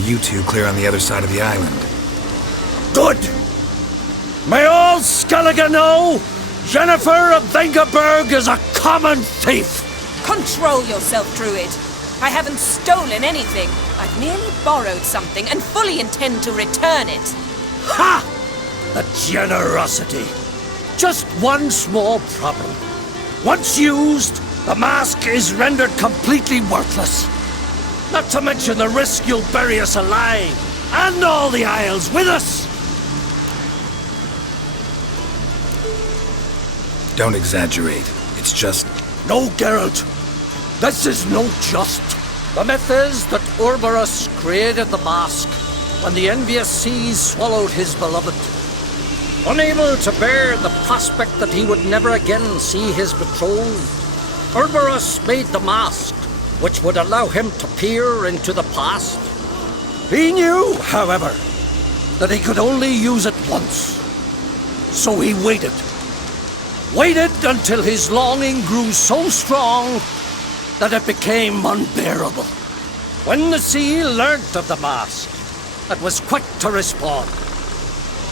you two clear on the other side of the island. Good! May all Skellige know, Yennefer of Vengerberg is a common thief! Control yourself, Druid. I haven't stolen anything. I've merely borrowed something and fully intend to return it. Ha! The generosity. Just one small problem. Once used, the mask is rendered completely worthless. Not to mention the risk you'll bury us alive, and all the Isles with us! Don't exaggerate. It's just... No, Geralt. This is no just. The myth is that Urborus created the mask when the envious seas swallowed his beloved. Unable to bear the prospect that he would never again see his betrothed, Urborus made the mask, which would allow him to peer into the past. He knew, however, that he could only use it once. So he waited. Waited until his longing grew so strong that it became unbearable. When the sea learnt of the mask, it was quick to respond.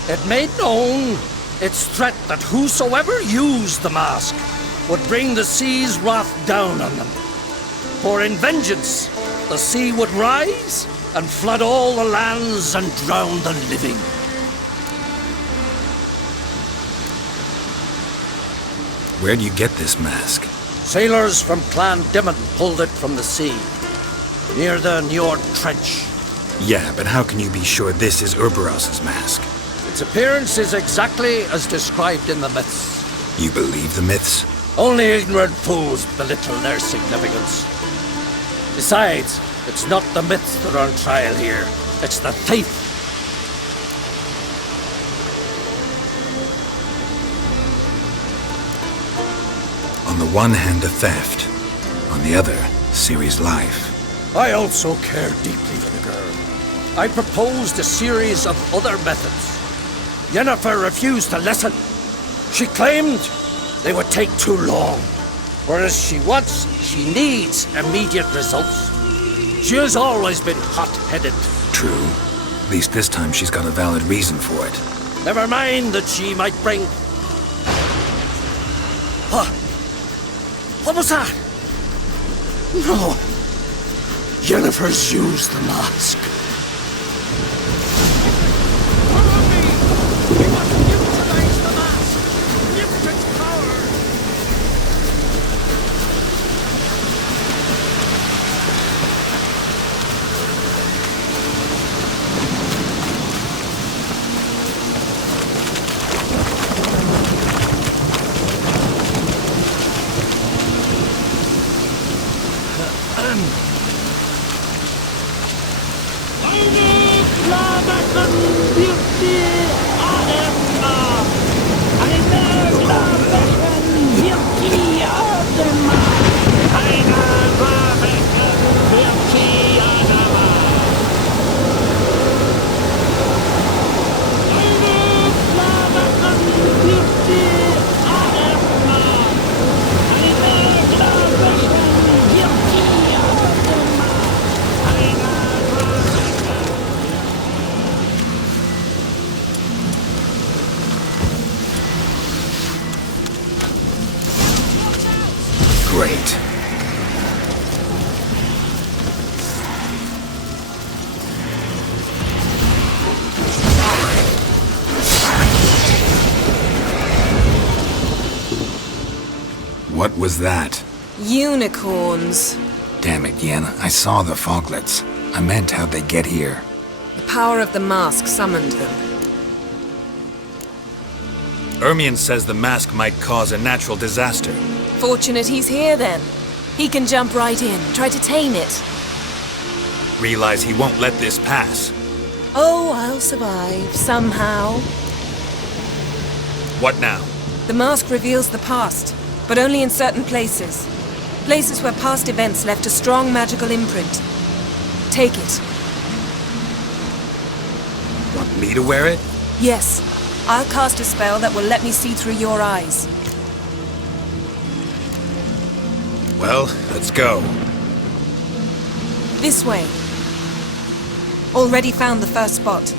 It made known its threat that whosoever used the mask would bring the sea's wrath down on them. For in vengeance, the sea would rise and flood all the lands and drown the living. Where'd you get this mask? Sailors from Clan Dimon pulled it from the sea, near the Njord Trench. Yeah, but how can you be sure this is Urboros's mask? Its appearance is exactly as described in the myths. You believe the myths? Only ignorant fools belittle their significance. Besides, it's not the myths that are on trial here. It's the thief. On the one hand, a theft. On the other, Ciri's life. I also care deeply for the girl. I proposed a series of other methods. Yennefer refused to listen. She claimed they would take too long. Whereas she needs immediate results. She has always been hot-headed. True. At least this time she's got a valid reason for it. Never mind that she might bring... What was that? No. Yennefer's used the mask. Great. What was that? Unicorns. Damn it, Yen. I saw the foglets. I meant how'd they get here. The power of the mask summoned them. Ermion says the mask might cause a natural disaster. Fortunate he's here then. He can jump right in, try to tame it. Realize he won't let this pass. Oh, I'll survive, somehow. What now? The mask reveals the past, but only in certain places. Places where past events left a strong magical imprint. Take it. Want me to wear it? Yes. I'll cast a spell that will let me see through your eyes. Well, let's go. This way. Already found the first spot.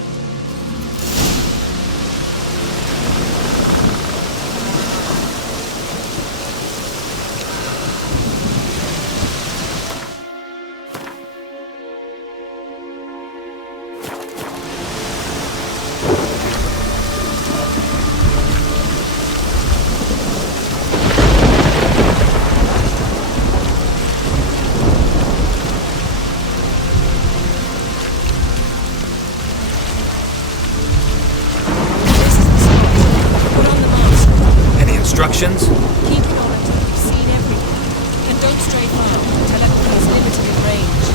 Instructions? Keep it on until you've seen everything. And don't stray far. Teleport is limited in range.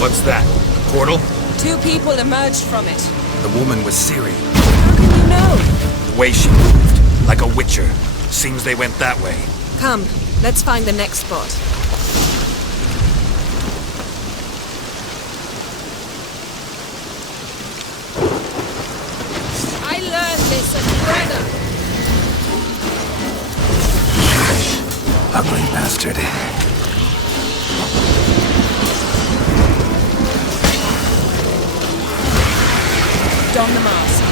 What's that? A portal? 2 people emerged from it. The woman was Ciri. How can you know? The way she moved, like a witcher. Seems they went that way. Come, let's find the next spot. I learned this at Brenna. Ugly bastard. Don the mask.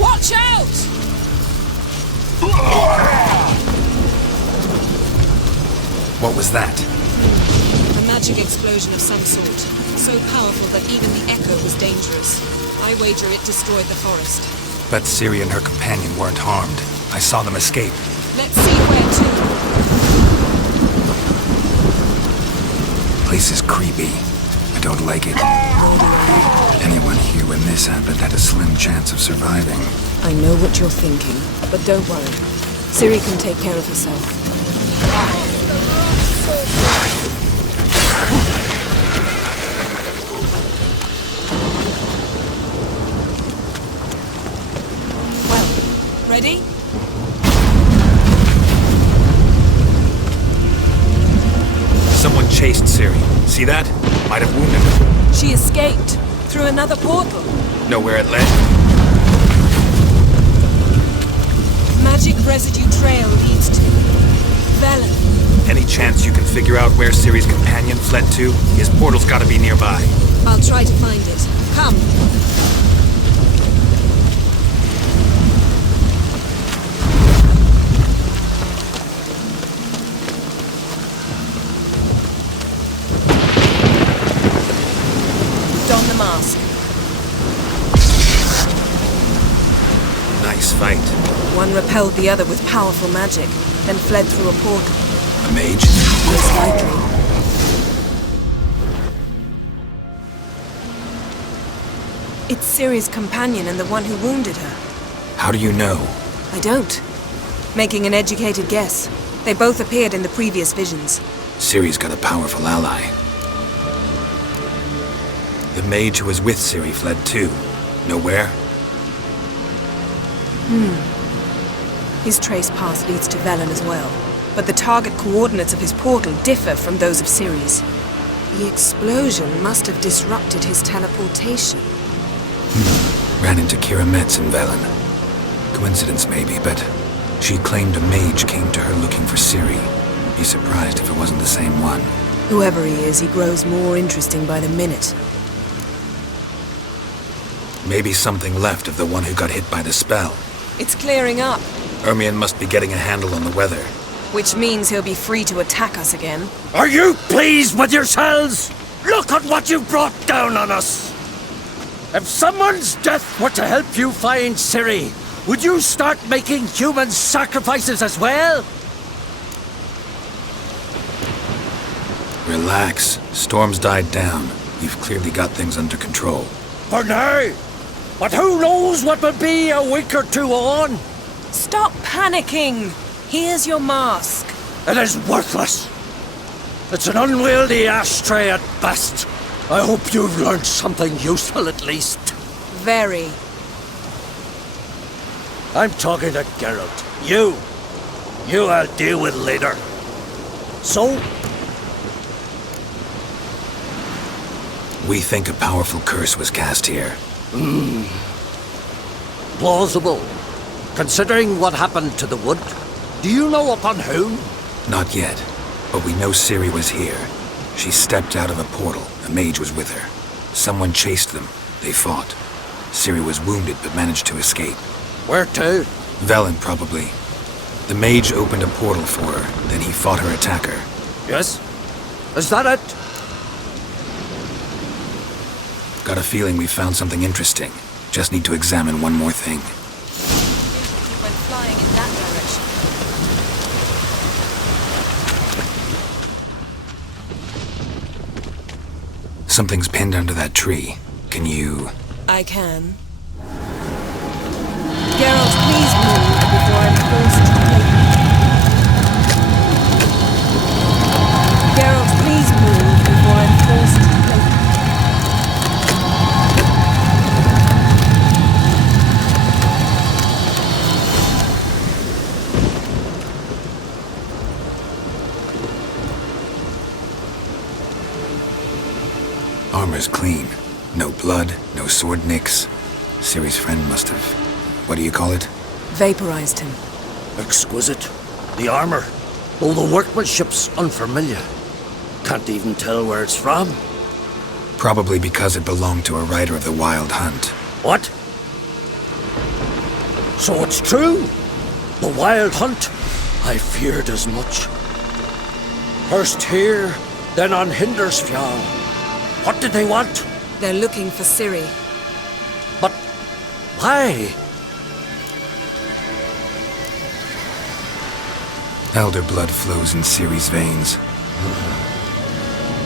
Watch out! What was that? A magic explosion of some sort. So powerful that even the echo was dangerous. I wager it destroyed the forest. Bet Ciri and her companion weren't harmed. I saw them escape. Let's see where to. Place is creepy. I don't like it. Nor do I. Anyone here when this happened had a slim chance of surviving. I know what you're thinking, but don't worry. Ciri can take care of herself. Well, ready? Someone chased Ciri. See that? Might have wounded her. She escaped through another portal. Know where it led? Magic residue trail leads to Velen. Any chance you can figure out where Ciri's companion fled to? His portal's gotta be nearby. I'll try to find it. Come. Don the mask. Nice fight. One repelled the other with powerful magic, then fled through a portal. A mage? Most likely. It's Ciri's companion and the one who wounded her. How do you know? I don't. Making an educated guess. They both appeared in the previous visions. Ciri's got a powerful ally. The mage who was with Ciri fled too. Know where? His trace path leads to Velen as well. But the target coordinates of his portal differ from those of Ciri's. The explosion must have disrupted his teleportation. Ran into Kira Metz in Velen. Coincidence maybe, but she claimed a mage came to her looking for Ciri. Be surprised if it wasn't the same one. Whoever he is, he grows more interesting by the minute. Maybe something left of the one who got hit by the spell. It's clearing up, Ermion must be getting a handle on the weather. which means he'll be free to attack us again. Are you pleased with yourselves? Look at what you've brought down on us! If someone's death were to help you find Ciri, would you start making human sacrifices as well? Relax. Storm's died down. You've clearly got things under control. For now. But who knows what will be a week or two on? Stop panicking! Here's your mask. It is worthless. It's an unwieldy ashtray at best. I hope you've learned something useful at least. Very. I'm talking to Geralt. You I'll deal with later. So, We think a powerful curse was cast here. plausible. Considering what happened to the wood, do you know upon whom? Not yet. But we know Ciri was here. She stepped out of a portal. A mage was with her. Someone chased them. They fought. Ciri was wounded but managed to escape. Where to? Velen, probably. The mage opened a portal for her, then he fought her attacker. Yes? Is that it? Got a feeling we found something interesting. Just need to examine one more thing. He went flying in that direction. Something's pinned under that tree. Can you... I can. Geralt, please move before I'm forced to play. Geralt, please move before I'm forced to play. Armor's clean. No blood, no sword nicks. Ciri's friend must have... what do you call it? Vaporized him. Exquisite. The armor, though the workmanship's unfamiliar. Can't even tell where it's from. Probably because it belonged to a rider of the Wild Hunt. What? So it's true? The Wild Hunt? I feared as much. First here, then on Hindersfjall. What did they want? They're looking for Ciri. But why? Elder blood flows in Ciri's veins.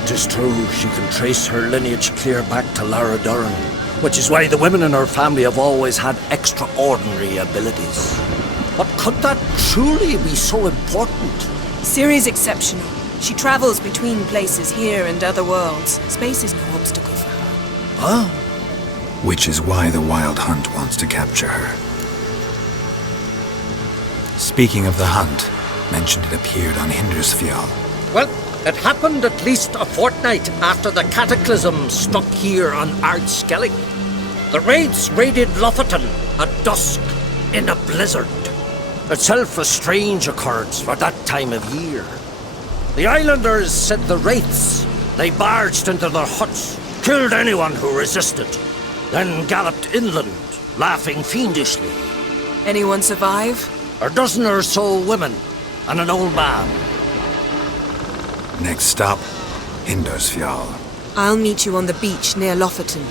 Tis true, she can trace her lineage clear back to Lara Duran, which is why the women in her family have always had extraordinary abilities. But could that truly be so important? Ciri's exceptional. She travels between places here and other worlds. Space is no obstacle for her. Huh? Which is why the Wild Hunt wants to capture her. Speaking of the hunt, mentioned it appeared on Hindersfjall. Well, it happened at least a fortnight after the cataclysm struck here on Ardskellig. The raids raided Lofoten at dusk in a blizzard. Itself a strange occurrence for that time of year. The islanders said the wraiths. They barged into their huts, killed anyone who resisted, then galloped inland, laughing fiendishly. Anyone survive? A dozen or so women and an old man. Next stop, Hindersfjall. I'll meet you on the beach near Lofoten.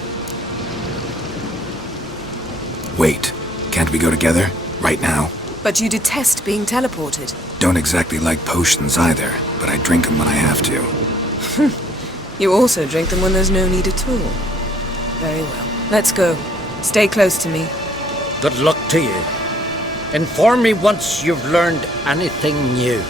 Wait, can't we go together? Right now? But you detest being teleported. Don't exactly like potions either, but I drink them when I have to. You also drink them when there's no need at all. Very well. Let's go. Stay close to me. Good luck to you. Inform me once you've learned anything new.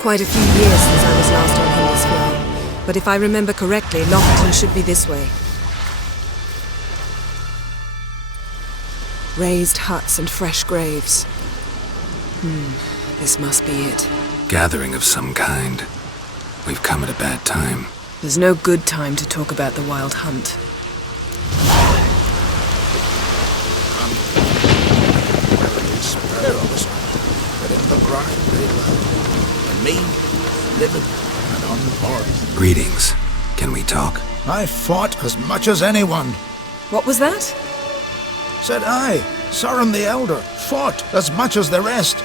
Quite a few years since I was last on Hindersfjall. But if I remember correctly, Lofoten should be this way. Raised huts and fresh graves. This must be it. Gathering of some kind. We've come at a bad time. There's no good time to talk about the Wild Hunt. But in the ground they lie, and me, living and unborn. Greetings. Can we talk? I fought as much as anyone. What was that? Said I, Sauron the Elder, fought as much as the rest.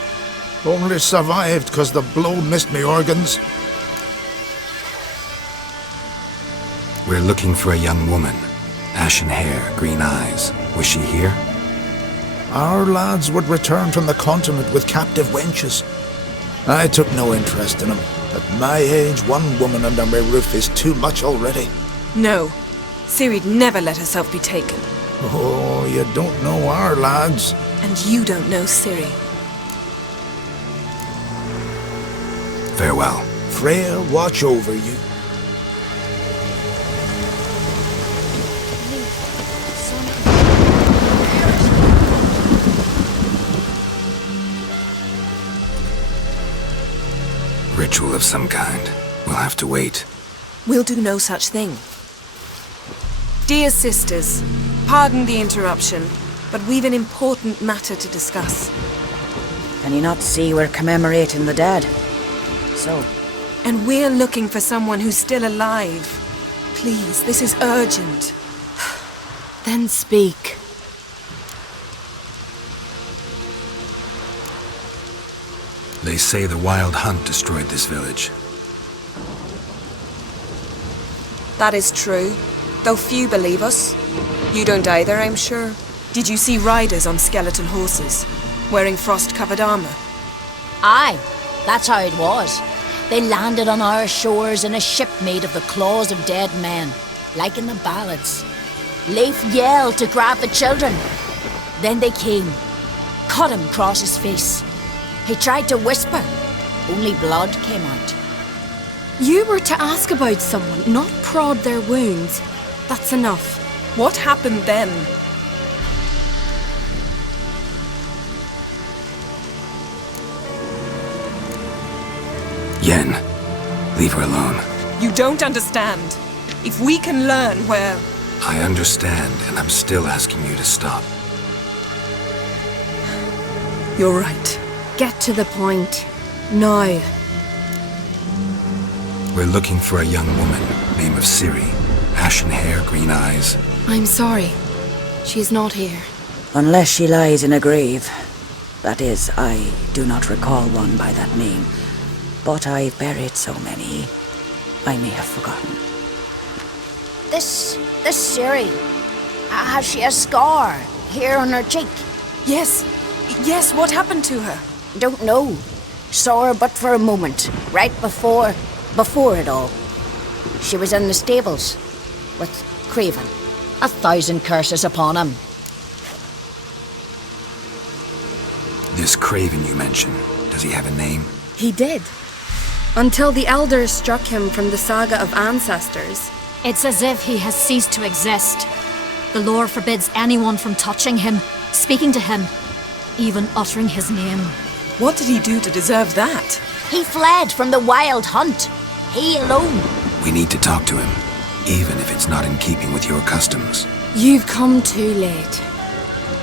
Only survived because the blow missed me organs. We're looking for a young woman. Ashen hair, green eyes. Was she here? Our lads would return from the continent with captive wenches. I took no interest in them. At my age, one woman under my roof is too much already. No. Ciri'd never let herself be taken. Oh, you don't know our lads. And you don't know Ciri. Farewell. Freya, watch over you. Ritual of some kind. We'll have to wait. We'll do no such thing. Dear sisters, pardon the interruption, but we've an important matter to discuss. Can you not see we're commemorating the dead? So, And we're looking for someone who's still alive. Please, this is urgent. Then speak. They say the Wild Hunt destroyed this village. That is true, though few believe us. You don't either, I'm sure. Did you see riders on skeleton horses, wearing frost-covered armor? Aye, that's how it was. They landed on our shores in a ship made of the claws of dead men, like in the ballads. Leif yelled to grab the children. Then they came, cut him across his face. He tried to whisper, only blood came out. You were to ask about someone, not prod their wounds. That's enough. What happened then? Yen, leave her alone. You don't understand. If we can learn where... I understand, and I'm still asking you to stop. You're right. Get to the point. Now. We're looking for a young woman, name of Ciri. Ashen hair, green eyes. I'm sorry. She's not here. unless she lies in a grave. That is, I do not recall one by that name. But I've buried so many, I may have forgotten. This Ciri, has she a scar here on her cheek? Yes, what happened to her? Don't know. Saw her but for a moment, right before it all. She was in the stables with Craven. 1,000 curses upon him. This Craven you mentioned, does he have a name? He did. Until the elders struck him from the saga of ancestors. It's as if he has ceased to exist. The lore forbids anyone from touching him, speaking to him, even uttering his name. What did he do to deserve that? He fled from the Wild Hunt. He alone. We need to talk to him, even if it's not in keeping with your customs. You've come too late.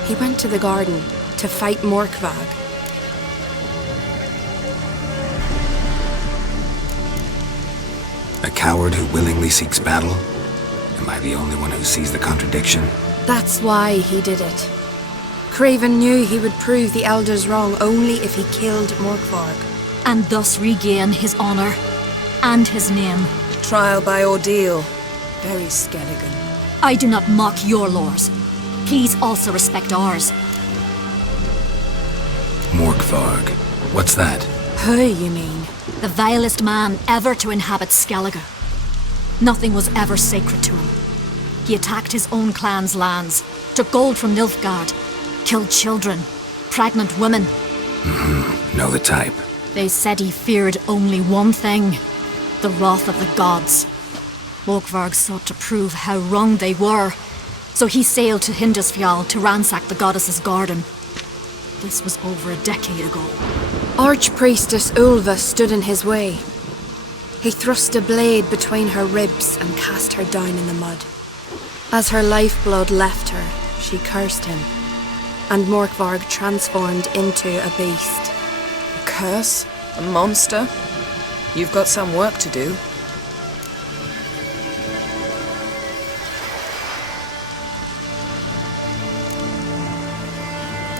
He went to the garden to fight Morkvag. A coward who willingly seeks battle? Am I the only one who sees the contradiction? That's why he did it. Craven knew he would prove the elders wrong only if he killed Morkvarg. And thus regain his honor and his name. Trial by ordeal. Very Skelligan. I do not mock your laws. Please also respect ours. Morkvarg. What's that? Who, you mean? The vilest man ever to inhabit Skellige. Nothing was ever sacred to him. He attacked his own clan's lands, took gold from Nilfgaard, killed children, pregnant women. Know the type. They said he feared only one thing, the wrath of the gods. Morkvarg sought to prove how wrong they were, so he sailed to Hindisfjall to ransack the goddess's garden. This was over a decade ago. Archpriestess Ulva stood in his way. He thrust a blade between her ribs and cast her down in the mud. As her lifeblood left her, she cursed him, and Morkvarg transformed into a beast. A curse? A monster? You've got some work to do.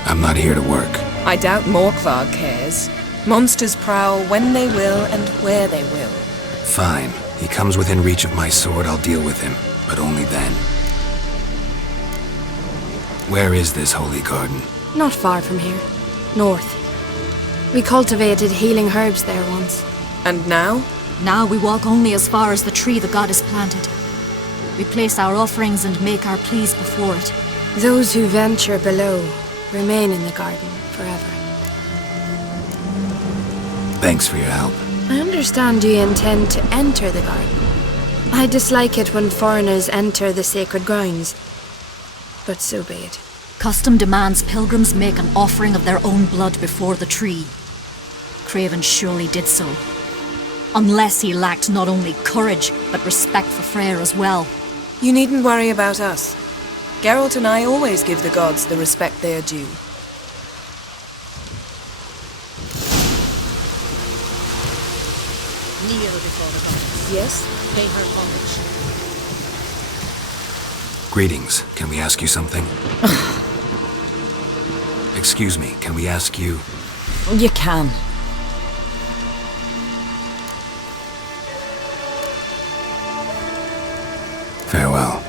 I'm not here to work. I doubt Morkvarg cares. Monsters prowl when they will and where they will. Fine. He comes within reach of my sword, I'll deal with him. But only then. Where is this holy garden? Not far from here. North. We cultivated healing herbs there once. And now? Now we walk only as far as the tree the goddess planted. We place our offerings and make our pleas before it. Those who venture below remain in the garden forever. Thanks for your help. I understand you intend to enter the garden. I dislike it when foreigners enter the sacred grounds, but so be it. Custom demands pilgrims make an offering of their own blood before the tree. Craven surely did so. Unless he lacked not only courage, but respect for Freyr as well. You needn't worry about us. Geralt and I always give the gods the respect they are due. Yes? Pay her homage. Greetings. Can we ask you something? Excuse me, can we ask you... You can. Farewell.